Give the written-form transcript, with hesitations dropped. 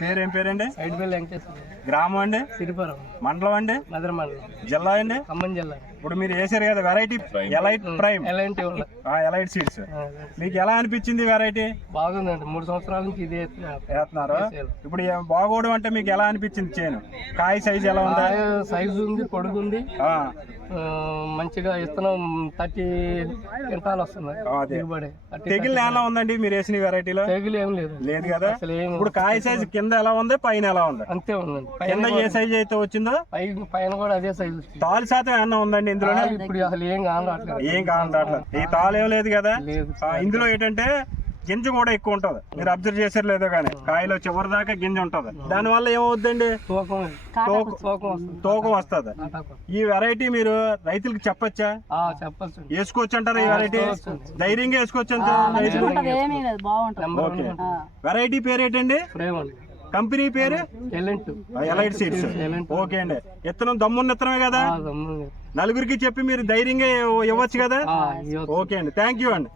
పేరేం పేరండి? సైడ్పల్లి వెంకటేశ్వర. గ్రామం అండి? సిరిపురం. మండలం అండి? మధుర మండలం. జిల్లా అండి? ఖమ్మం జిల్లా. ఇప్పుడు మీరు వేసారు కదా variety elite prime, elite seeds, మీకు ఎలా అనిపించింది వెరైటీ? బాగుందండి. 3 సంవత్సరాల నుంచి ఇదే వేస్తున్నారు. ఇప్పుడు బాగోవడం అంటే మీకు ఎలా అనిపించింది? చేను కాయ సైజ్ ఎలా ఉందా? సైజు ఉంది, పొడుగు ఉంది, మంచిగా ఇస్తున్నాం. 30 క్వింటాలు వస్తున్నాయి దిగుబడి. తెగులు ఎలా ఉందండి మీరు వేసిన వెరైటీలో? తెగులు ఏం లేదు, లేదు కదా. ఇప్పుడు కాయ సైజ్ కింద ఎలా ఉంది, పైన ఎలా ఉంది? అంతే ఉందండి. కింద ఏ సైజ్ అయితే వచ్చిందో పైన కూడా అదే సైజు. తాలు శాతం ఏమన్నా ఉందండి ఇందులో? ఇప్పుడు అసలు ఏం కానట్లేదు. ఏం కానట్లేదు. ఈ తాలు ఏం లేదు కదా. ఇందులో ఏంటంటే గింజ కూడా ఎక్కువ ఉంటది. మీరు అబ్జర్వ్ చేసారు లేదో కానీ కాయలో చివరి దాకా గింజ ఉంటది. దాని వల్ల ఏమవుద్దండి? తూకం వస్తుంది. ఈ వెరైటీ మీరు రైతులకు చెప్పచ్చా? చెప్పచ్చు. వేసుకోవచ్చు అంటారు. ఈ వెరైటీ ధైర్యంగా వేసుకోవచ్చు అంటారు. వెరైటీ పేరు ఏంటండి? కంపెనీ పేరు ఎలైట్ సీడ్స్. ఓకే అండి. ఇత్తనం దమ్మున్న ఇత్తనమే కదా, నలుగురికి చెప్పి మీరు ధైర్యంగా ఇవ్వచ్చు కదా. ఓకే అండి, థ్యాంక్ యూ అండి.